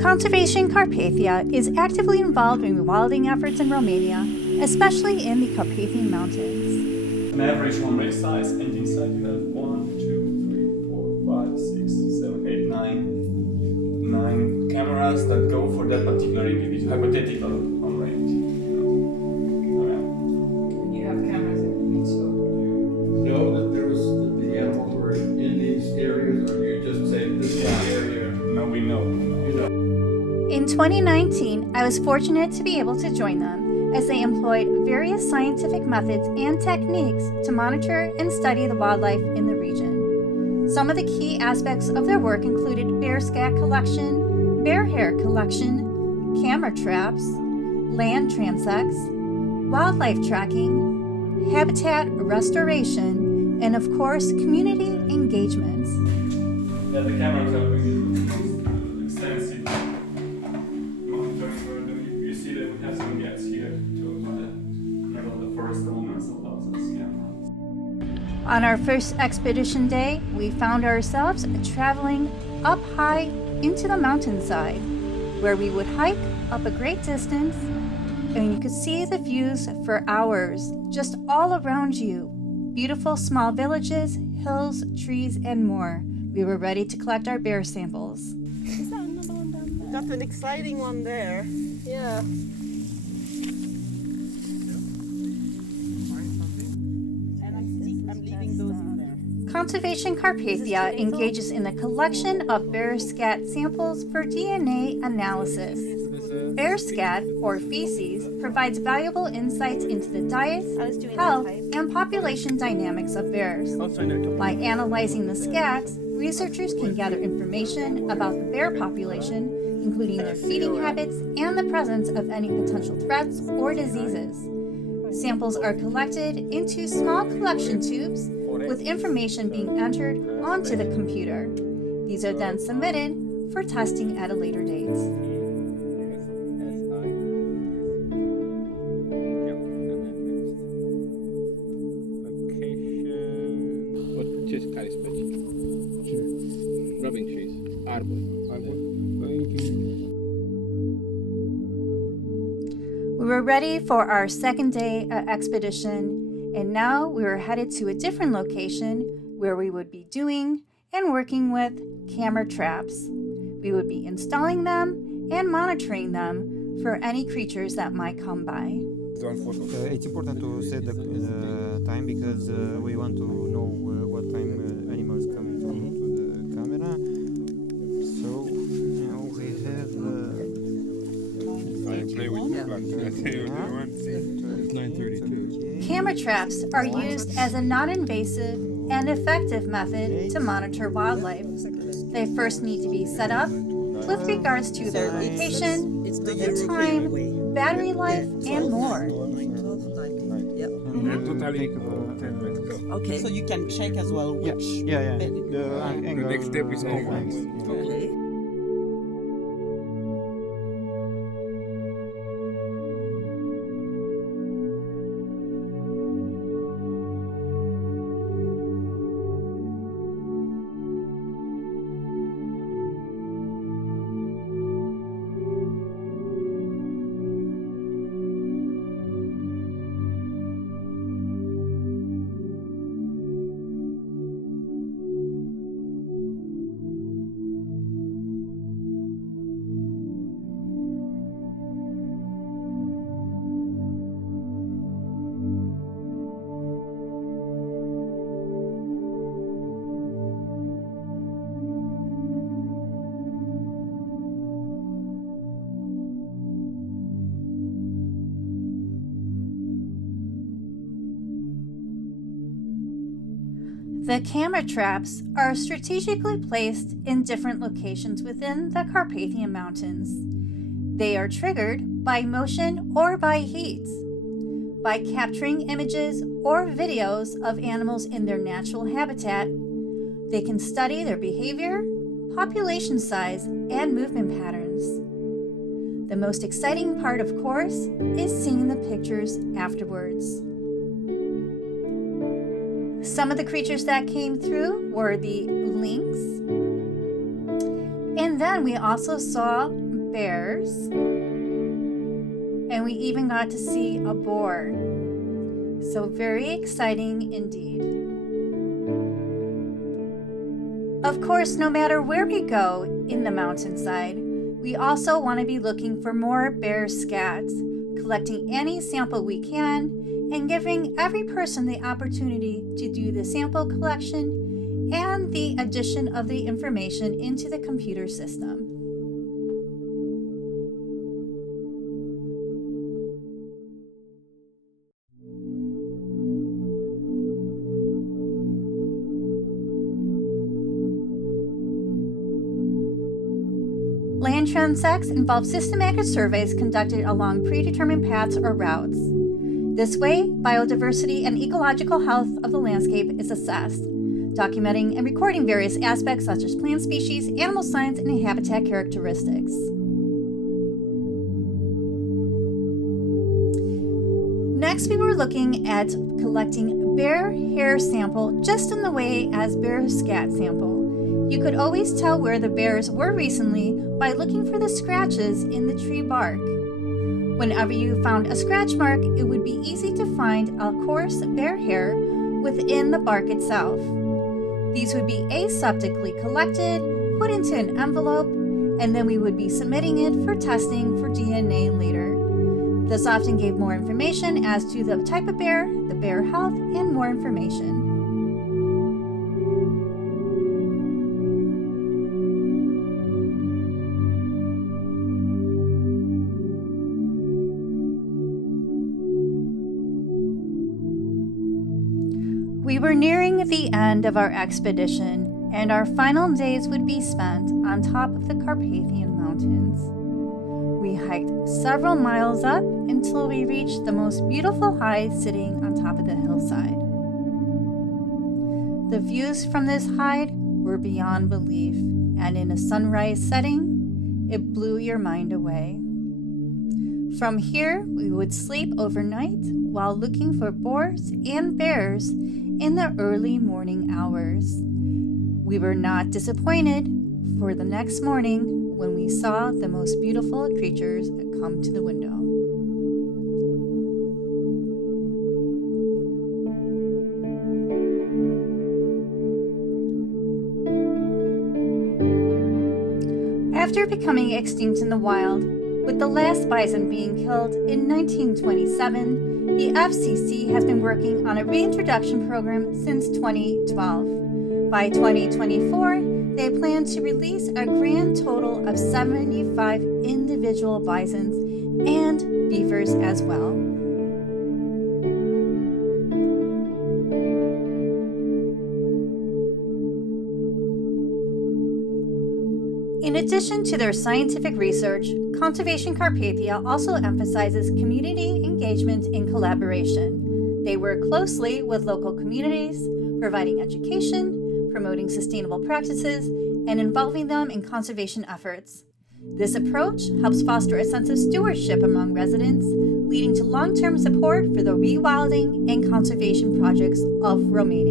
Conservation Carpathia is actively involved in rewilding efforts in Romania, especially in the Carpathian Mountains. An average home base size, and inside you have 1, 2, 3, 4, 5, 6, 7, 8, 9 cameras that go for that particular individual, hypothetical home range. You have cameras in each of You know that the animals were in these areas, or you just say this is the area? No, we know. You know. In 2019, I was fortunate to be able to join them as they employed various scientific methods and techniques to monitor and study the wildlife in the region. Some of the key aspects of their work included bear scat collection, bear hair collection, camera traps, land transects, wildlife tracking, habitat restoration, and of course, community engagement. Yeah, the cameras are doing the most extensive monitoring where you see that we have some gaps here to the middle of the forest owners allows us cameras. On our first expedition day, we found ourselves traveling up high into the mountainside, where we would hike up a great distance and you could see the views for hours just all around you. Beautiful small villages, hills, trees, and more. We were ready to collect our bear samples. Is that another one down there? Got an exciting one there. Yeah. And I'm leaving those in there. Conservation Carpathia engages in the collection of bear scat samples for DNA analysis. Bear scat, or feces, provides valuable insights into the diet, health, and population dynamics of bears. By analyzing the scats, researchers can gather information about the bear population, including their feeding habits and the presence of any potential threats or diseases. Samples are collected into small collection tubes, with information being entered onto the computer. These are then submitted for testing at a later date. Rubbing trees, arbor. We were ready for our second day expedition, and now we were headed to a different location where we would be doing and working with camera traps. We would be installing them and monitoring them for any creatures that might come by. It's important to set the time because we want to know what time animals come to the camera. So now we have. I play with the plant. It's 9:32. Camera traps are used as a non-invasive and effective method to monitor wildlife. They first need to be set up with regards to their location, the time, battery life, and more. Okay, so you can check as well which. Yeah. The next step is always. Okay. The camera traps are strategically placed in different locations within the Carpathian Mountains. They are triggered by motion or by heat. By capturing images or videos of animals in their natural habitat, they can study their behavior, population size, and movement patterns. The most exciting part, of course, is seeing the pictures afterwards. Some of the creatures that came through were the lynx. And then we also saw bears. And we even got to see a boar. So very exciting indeed. Of course, no matter where we go in the mountainside, we also want to be looking for more bear scats, collecting any sample we can, and giving every person the opportunity to do the sample collection and the addition of the information into the computer system. Land transects involve systematic surveys conducted along predetermined paths or routes. This way, biodiversity and ecological health of the landscape is assessed, documenting and recording various aspects such as plant species, animal signs, and habitat characteristics. Next, we were looking at collecting bear hair sample just in the way as bear scat sample. You could always tell where the bears were recently by looking for the scratches in the tree bark. Whenever you found a scratch mark, it would be easy to find a coarse bear hair within the bark itself. These would be aseptically collected, put into an envelope, and then we would be submitting it for testing for DNA later. This often gave more information as to the type of bear, the bear health, and more information. We were nearing the end of our expedition, and our final days would be spent on top of the Carpathian Mountains. We hiked several miles up until we reached the most beautiful height sitting on top of the hillside. The views from this height were beyond belief, and in a sunrise setting, it blew your mind away. From here, we would sleep overnight while looking for boars and bears in the early morning hours. We were not disappointed for the next morning when we saw the most beautiful creatures come to the window. After becoming extinct in the wild, with the last bison being killed in 1927, the FCC has been working on a reintroduction program since 2012. By 2024, they plan to release a grand total of 75 individual bisons and beavers as well. In addition to their scientific research, Conservation Carpathia also emphasizes community engagement and collaboration. They work closely with local communities, providing education, promoting sustainable practices, and involving them in conservation efforts. This approach helps foster a sense of stewardship among residents, leading to long-term support for the rewilding and conservation projects of Romania.